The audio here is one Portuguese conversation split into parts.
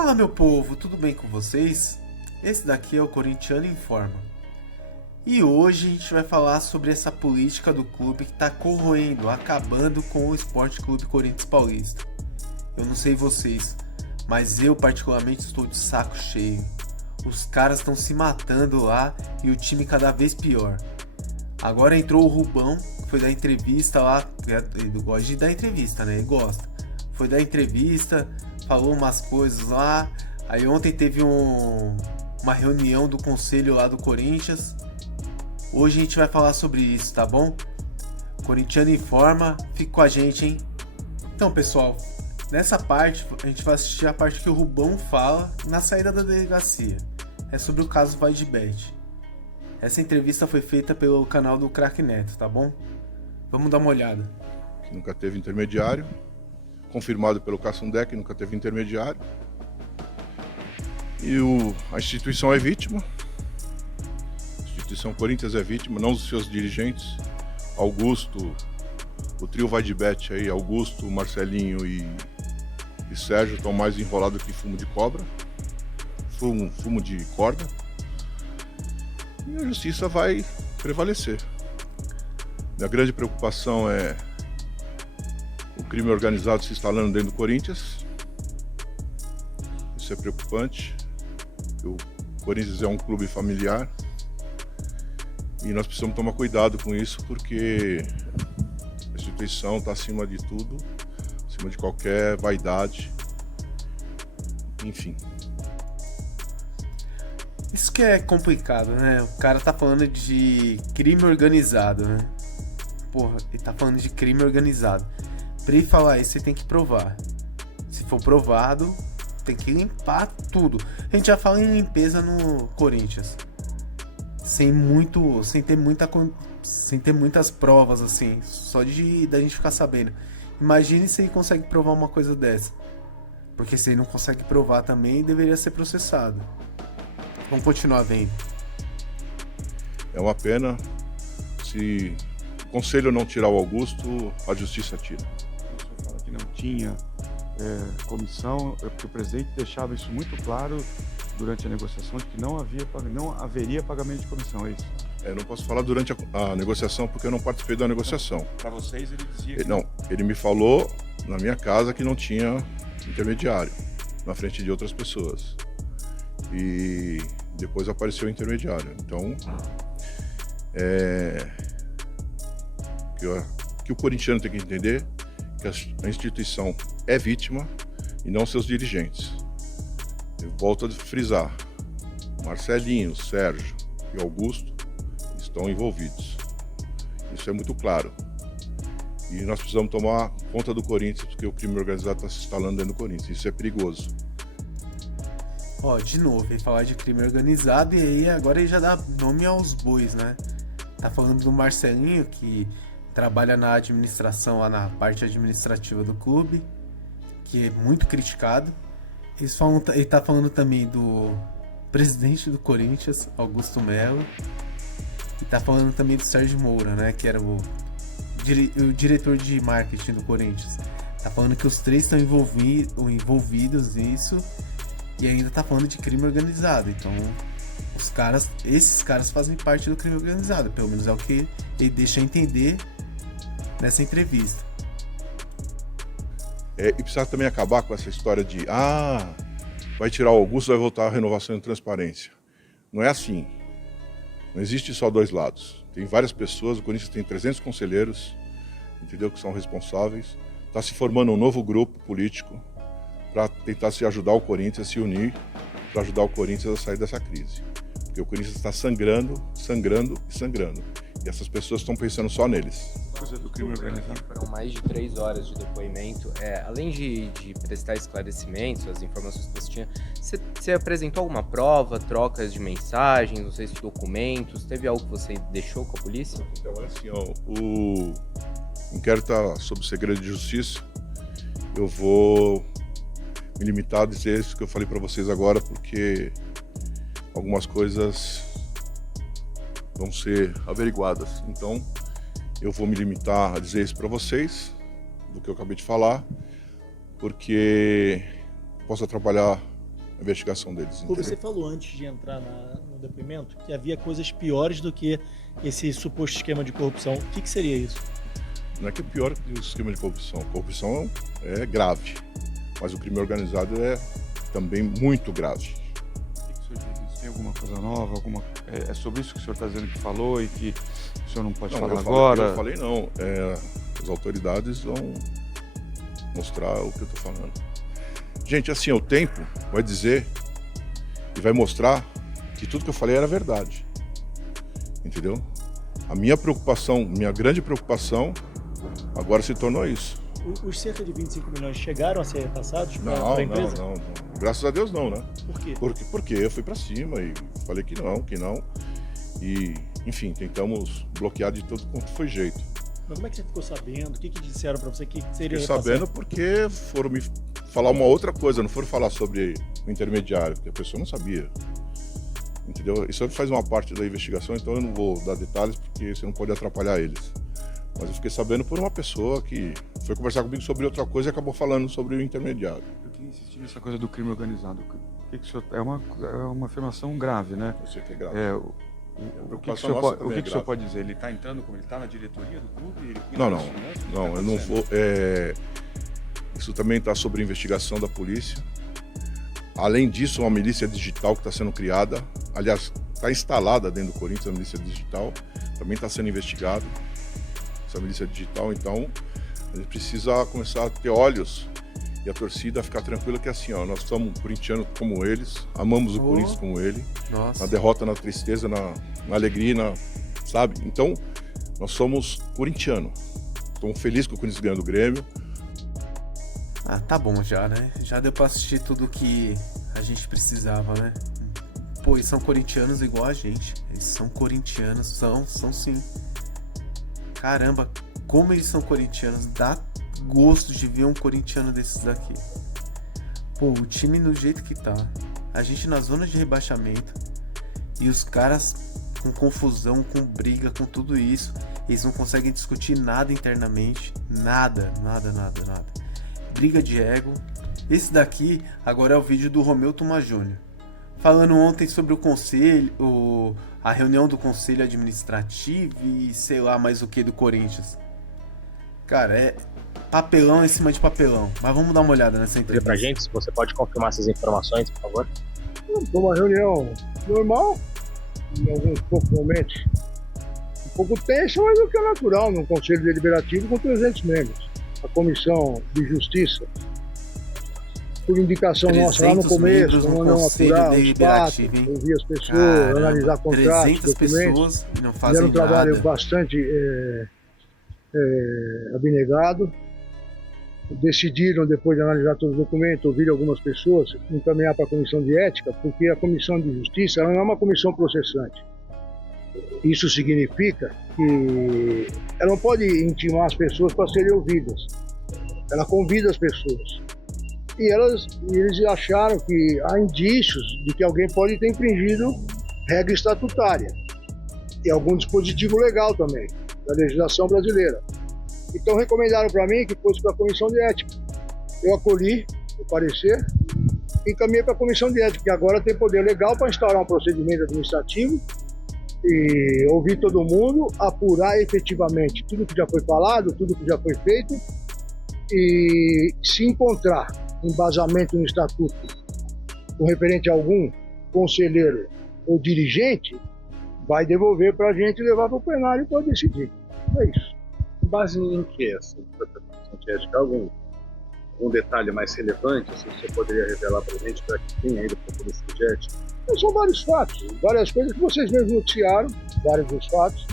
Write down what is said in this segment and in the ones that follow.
Fala, meu povo, tudo bem com vocês? Esse daqui é o Corintiano Informa. E hoje a gente vai falar sobre essa política do clube que está corroendo, acabando com o Esporte Clube Corinthians Paulista. Eu não sei vocês, mas eu particularmente estou de saco cheio. Os caras estão se matando lá e o time cada vez pior. Agora entrou o Rubão, que foi dar entrevista lá. Ele gosta de dar entrevista, né? Ele gosta. Foi dar entrevista, falou umas coisas lá. Aí ontem teve uma reunião do conselho lá do Corinthians. Hoje a gente vai falar sobre isso, tá bom? Corintiano Informa, fique com a gente, hein? Então, pessoal, nessa parte a gente vai assistir a parte que o Rubão fala na saída da delegacia. É sobre o caso Vaidbet. Essa entrevista foi feita pelo canal do Craque Neto, tá bom? Vamos dar uma olhada. Nunca teve intermediário, confirmado pelo Cassundec, nunca teve intermediário. E a instituição é vítima. A instituição Corinthians é vítima, não os seus dirigentes. Augusto, o trio Vaidbet aí, Augusto, Marcelinho e Sérgio estão mais enrolados que fumo de cobra, fumo de corda. E a justiça vai prevalecer. Minha grande preocupação é o crime organizado se instalando dentro do Corinthians. Isso é preocupante. O Corinthians é um clube familiar e nós precisamos tomar cuidado com isso, porque a instituição está acima de tudo, acima de qualquer vaidade, enfim. Isso que é complicado, né? O cara tá falando de crime organizado, né? Porra, ele tá falando de crime organizado. Pra ele falar isso, você tem que provar. Se for provado, tem que limpar tudo. A gente já fala em limpeza no Corinthians. Sem ter muitas provas, assim. Só da gente ficar sabendo. Imagine se ele consegue provar uma coisa dessa. Porque se ele não consegue provar também, deveria ser processado. Vamos continuar vendo. É uma pena. Se o conselho não tirar o Augusto, a justiça tira. O senhor fala que não tinha comissão, porque o presidente deixava isso muito claro durante a negociação, de que não haveria pagamento de comissão, é isso? Eu não posso falar durante a negociação, porque eu não participei da negociação. Para vocês ele dizia que... Não, ele me falou na minha casa que não tinha intermediário, na frente de outras pessoas. E depois apareceu o intermediário. Então, que o corintiano tem que entender que a instituição é vítima e não seus dirigentes. Eu volto a frisar, Marcelinho, Sérgio e Augusto estão envolvidos. Isso é muito claro. E nós precisamos tomar conta do Corinthians, porque o crime organizado está se instalando dentro do Corinthians. Isso é perigoso. Ó, de novo, ele falar de crime organizado e aí agora ele já dá nome aos bois, né? Tá falando do Marcelinho, que trabalha na administração, lá na parte administrativa do clube, que é muito criticado. Ele tá falando também do presidente do Corinthians, Augusto Melo, e tá falando também do Sérgio Moura, né? Que era o diretor de marketing do Corinthians. Tá falando que os três estão envolvidos nisso. E ainda tá falando de crime organizado. Então, esses caras fazem parte do crime organizado. Pelo menos é o que ele deixa entender nessa entrevista. E precisa também acabar com essa história de vai tirar o Augusto, vai voltar a renovação e transparência. Não é assim. Não existe só dois lados. Tem várias pessoas, o Corinthians tem 300 conselheiros, entendeu? Que são responsáveis. Está se formando um novo grupo político para tentar ajudar o Corinthians a se unir, para ajudar o Corinthians a sair dessa crise. Porque o Corinthians está sangrando. E essas pessoas estão pensando só neles. Coisa do crime organizado. Foram mais de 3 horas de depoimento. Além de prestar esclarecimentos, as informações que você tinha, você apresentou alguma prova, trocas de mensagens, não sei se documentos, teve algo que você deixou com a polícia? Então é assim, o inquérito está sob segredo de justiça. Eu vou me limitar a dizer isso que eu falei para vocês agora, porque algumas coisas vão ser averiguadas. Então, eu vou me limitar a dizer isso para vocês, do que eu acabei de falar, porque posso atrapalhar investigação deles. Pô, Entendeu? você falou antes de entrar no depoimento que havia coisas piores do que esse suposto esquema de corrupção. O que seria isso? Não é que é pior que o esquema de corrupção. Corrupção é grave, mas o crime organizado é também muito grave. O que o senhor diz? Tem alguma coisa nova? É sobre isso que o senhor está dizendo que falou e que o senhor não pode falar agora? Eu falei não. As autoridades vão mostrar o que eu estou falando. Gente, assim, o tempo vai dizer e vai mostrar que tudo que eu falei era verdade. Entendeu? A minha preocupação, minha grande preocupação, agora se tornou isso. Os cerca de 25 milhões chegaram a ser repassados para a empresa? Não. Graças a Deus não, né? Por quê? Porque eu fui para cima e falei que não. E, enfim, tentamos bloquear de todo quanto foi jeito. Mas como é que você ficou sabendo? O que disseram para você que seria Fiquei sabendo porque foram me falar uma outra coisa, não foram falar sobre o intermediário, porque a pessoa não sabia. Entendeu? Isso faz uma parte da investigação, então eu não vou dar detalhes porque você não pode atrapalhar eles. Mas eu fiquei sabendo por uma pessoa que foi conversar comigo sobre outra coisa e acabou falando sobre o intermediário. Eu queria insistir nessa coisa do crime organizado. É uma afirmação grave, né? Eu sei que é grave. O que o senhor pode dizer? Ele está entrando como ele está na diretoria do clube? Não, eu não vou. Isso também está sob investigação da polícia. Além disso, uma milícia digital que está sendo criada, aliás, está instalada dentro do Corinthians, a milícia digital, também está sendo investigada. Essa milícia digital, então, a gente precisa começar a ter olhos e a torcida ficar tranquila que assim, ó, nós somos corintianos como eles, amamos o Corinthians como ele, na derrota, na tristeza, na alegria, sabe? Então, nós somos corintianos. Estamos felizes com o Corinthians ganhando o Grêmio. Tá bom já, né? Já deu pra assistir tudo que a gente precisava, né? Pô, eles são corintianos igual a gente. Eles são corintianos, são sim. Caramba, como eles são corintianos, dá gosto de ver um corintiano desses daqui. Pô, o time do jeito que tá, a gente na zona de rebaixamento e os caras com confusão, com briga, com tudo isso, eles não conseguem discutir nada internamente, nada. Briga de ego. Esse daqui agora é o vídeo do Romeu Tuma Júnior, falando ontem sobre o conselho, a reunião do conselho administrativo e sei lá mais o que do Corinthians. Cara, é papelão em cima de papelão. Mas vamos dar uma olhada nessa entrevista. Pra gente, se você pode confirmar essas informações, por favor. Foi uma reunião normal, em alguns poucos momentos. Um pouco tensa, mas o que é natural num conselho deliberativo com 300 membros. A Comissão de Justiça, por indicação nossa lá no começo, vamos não apurar os fatos, ouvir as pessoas, analisar contratos, documentos. Fizeram um trabalho bastante abnegado. Decidiram, depois de analisar todos os documentos, ouvir algumas pessoas, encaminhar para a Comissão de Ética, porque a Comissão de Justiça ela não é uma comissão processante. Isso significa que ela não pode intimar as pessoas para serem ouvidas. Ela convida as pessoas. E eles acharam que há indícios de que alguém pode ter infringido regra estatutária e algum dispositivo legal também, da legislação brasileira. Então recomendaram para mim que fosse para a Comissão de Ética. Eu acolhi o parecer e encaminhei para a Comissão de Ética, que agora tem poder legal para instaurar um procedimento administrativo e ouvir todo mundo, apurar efetivamente tudo que já foi falado, tudo que já foi feito, e se encontrar embasamento no estatuto com referente a algum conselheiro ou dirigente, vai devolver para a gente e levar para o plenário para decidir. É isso. Com base em que essa Comissão de Ética? Algum detalhe mais relevante assim, você poderia revelar para a gente, para que tem aí da Comissão de Ética? São vários fatos, várias coisas que vocês mesmos noticiaram, vários dos fatos,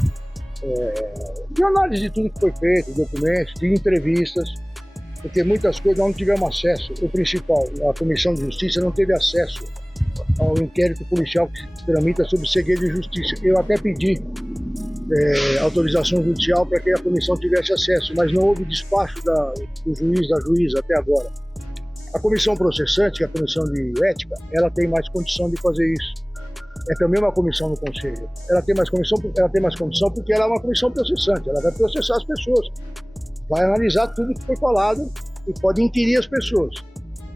de análise de tudo que foi feito, documentos, de entrevistas, porque muitas coisas nós não tivemos acesso. O principal, a Comissão de Justiça não teve acesso ao inquérito policial que se tramita sobre segredo de justiça. Eu até pedi autorização judicial para que a comissão tivesse acesso, mas não houve despacho do juiz, da juíza até agora. A comissão processante, que é a comissão de ética, ela tem mais condição de fazer isso. É também uma comissão no conselho. Ela tem mais condição porque ela é uma comissão processante. Ela vai processar as pessoas, vai analisar tudo que foi falado e pode inquirir as pessoas.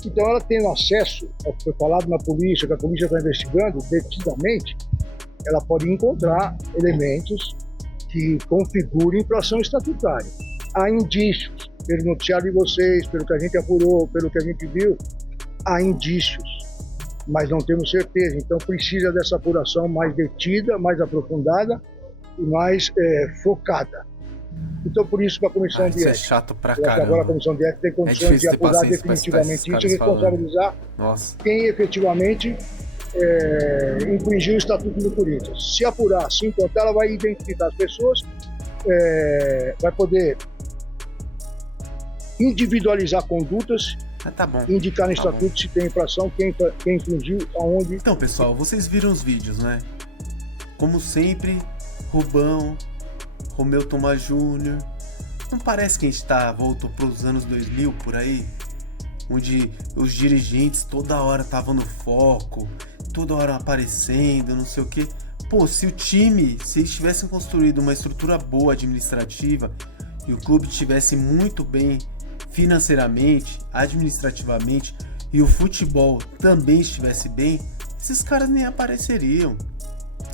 Então ela tendo acesso ao que foi falado na polícia, que a polícia está investigando detidamente, ela pode encontrar elementos que configurem infração estatutária. Há indícios, pelo noticiário de vocês, pelo que a gente apurou, pelo que a gente viu, há indícios, mas não temos certeza. Então precisa dessa apuração mais detida, mais aprofundada e mais focada. Então por isso que a comissão de Isso é ética, chato pra eu acho que caramba. agora a comissão de ética tem condições de difícil ter apurar paciência pra escutar esses definitivamente isso e caras falando. responsabilizar Nossa. quem efetivamente infringiu o Estatuto do Corinthians. Se apurar, se encontrar, ela vai identificar as pessoas, vai poder individualizar condutas, Tá bom. indicar no Tá Estatuto se tem infração, quem infringiu, aonde. Então, pessoal, vocês viram os vídeos, né? Como sempre, Rubão, Romeu Tomás Júnior. Não parece que a gente voltou pros anos 2000 por aí? Onde os dirigentes toda hora estavam no foco, toda hora aparecendo, não sei o que. Pô, se eles tivessem construído uma estrutura boa administrativa e o clube estivesse muito bem financeiramente, administrativamente e o futebol também estivesse bem, esses caras nem apareceriam.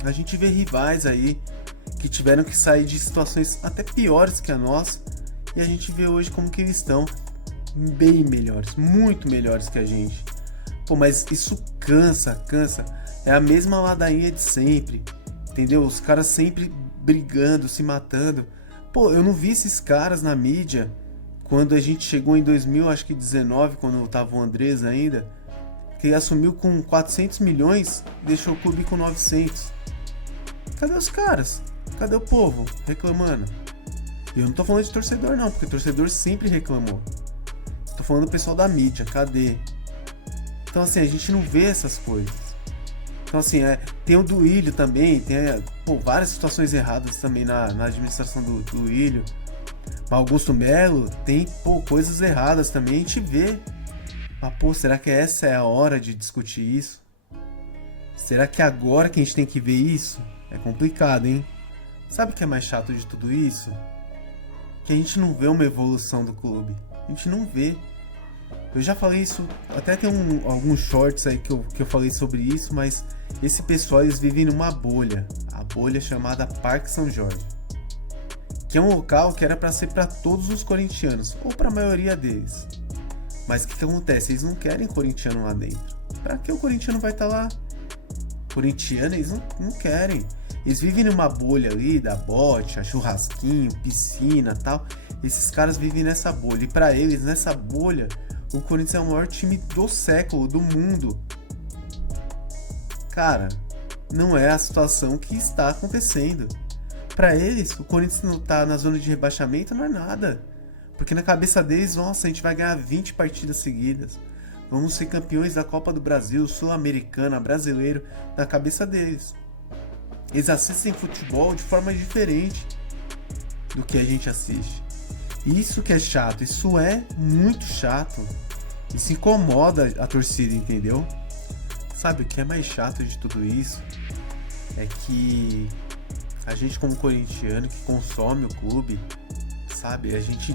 A gente vê rivais aí que tiveram que sair de situações até piores que a nossa e a gente vê hoje como que eles estão bem melhores, muito melhores que a gente. Pô, mas isso cansa. É a mesma ladainha de sempre, entendeu? Os caras sempre brigando, se matando. Pô, eu não vi esses caras na mídia quando a gente chegou em 2019, quando tava o Andrés ainda, que ele assumiu com 400 milhões e deixou o clube com 900. Cadê os caras? Cadê o povo reclamando? E eu não tô falando de torcedor não, porque o torcedor sempre reclamou. Tô falando do pessoal da mídia, cadê? Então assim, a gente não vê essas coisas. Então assim, tem o Duílio também, tem várias situações erradas também na administração do Duílio. Augusto Melo tem coisas erradas também, a gente vê. Mas será que essa é a hora de discutir isso? Será que agora que a gente tem que ver isso? É complicado, hein? Sabe o que é mais chato de tudo isso? Que a gente não vê uma evolução do clube. A gente não vê. Eu já falei isso, até tem alguns shorts aí que eu falei sobre isso, mas esse pessoal, eles vivem numa bolha. A bolha chamada Parque São Jorge. Que é um local que era para ser para todos os corintianos, ou para a maioria deles. Mas o que acontece? Eles não querem corintiano lá dentro. Para que o corintiano vai estar lá? Corintiano, eles não querem. Eles vivem numa bolha ali da bote, churrasquinho, piscina e tal. Esses caras vivem nessa bolha. E para eles, nessa bolha, o Corinthians é o maior time do século, do mundo. Cara, não é a situação que está acontecendo. Para eles, o Corinthians não tá na zona de rebaixamento, não é nada. Porque na cabeça deles, nossa, a gente vai ganhar 20 partidas seguidas. Vamos ser campeões da Copa do Brasil, Sul-Americana, Brasileiro, na cabeça deles. Eles assistem futebol de forma diferente do que a gente assiste. Isso que é chato, isso é muito chato. Isso incomoda a torcida, entendeu? Sabe o que é mais chato de tudo isso? É que a gente como corintiano que consome o clube, sabe? A gente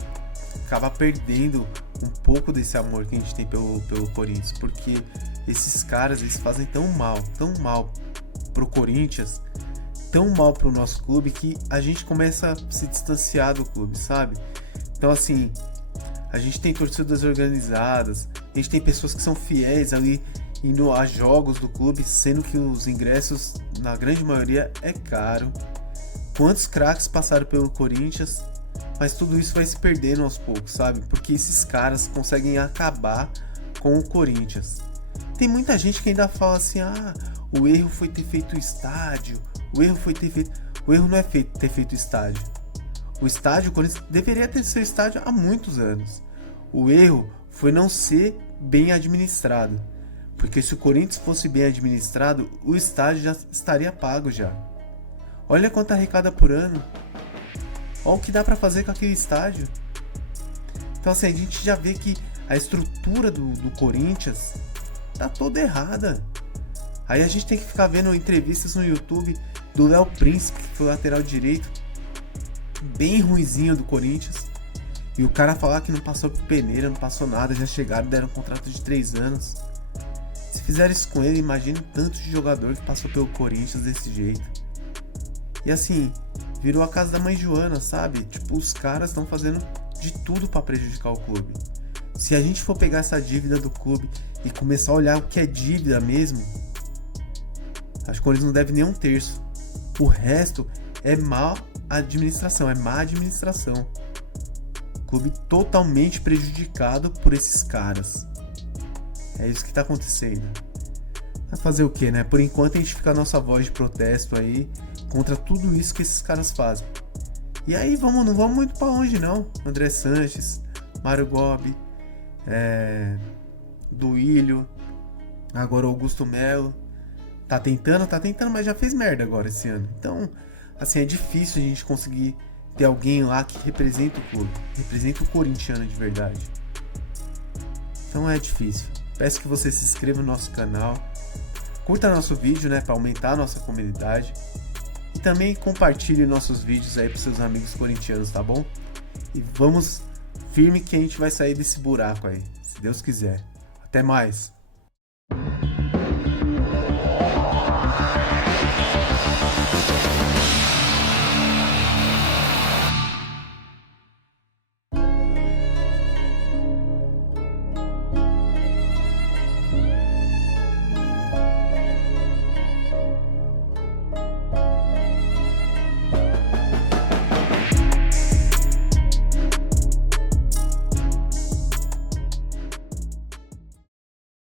acaba perdendo um pouco desse amor que a gente tem pelo Corinthians, porque esses caras, eles fazem tão mal pro Corinthians, tão mal pro nosso clube, que a gente começa a se distanciar do clube, sabe? Então assim, a gente tem torcidas organizadas, a gente tem pessoas que são fiéis ali indo a jogos do clube, sendo que os ingressos, na grande maioria, é caro. Quantos craques passaram pelo Corinthians, mas tudo isso vai se perdendo aos poucos, sabe? Porque esses caras conseguem acabar com o Corinthians. Tem muita gente que ainda fala assim, o erro foi ter feito o estádio, o erro não é ter feito o estádio. O estádio, o Corinthians deveria ter seu estádio há muitos anos. O erro foi não ser bem administrado. Porque se o Corinthians fosse bem administrado, o estádio já estaria pago já. Olha quanto arrecada por ano. Olha o que dá pra fazer com aquele estádio. Então assim, a gente já vê que a estrutura do Corinthians tá toda errada. Aí a gente tem que ficar vendo entrevistas no YouTube do Léo Príncipe, que foi o lateral direito, bem ruinzinho do Corinthians. E o cara falar que não passou por peneira, não passou nada, já chegaram e deram um contrato de 3 anos. Se fizeram isso com ele, imagina o tanto de jogador que passou pelo Corinthians desse jeito. E assim, virou a casa da mãe Joana, sabe? Tipo, os caras estão fazendo de tudo pra prejudicar o clube. Se a gente for pegar essa dívida do clube e começar a olhar o que é dívida mesmo, acho que o Corinthians não deve nem 1/3. O resto é má administração, Clube totalmente prejudicado por esses caras. É isso que tá acontecendo. Vai fazer o que, né? Por enquanto a gente fica a nossa voz de protesto aí contra tudo isso que esses caras fazem. E aí não vamos muito pra longe não. André Sanches, Mário Gobi, Duílio, agora Augusto Melo. Tá tentando, mas já fez merda agora esse ano. Então, assim, é difícil a gente conseguir ter alguém lá que representa o clube, representa o corintiano de verdade. Então é difícil. Peço que você se inscreva no nosso canal, curta nosso vídeo, né, para aumentar a nossa comunidade, e também compartilhe nossos vídeos aí para seus amigos corintianos, tá bom? E vamos firme que a gente vai sair desse buraco aí, se Deus quiser. Até mais!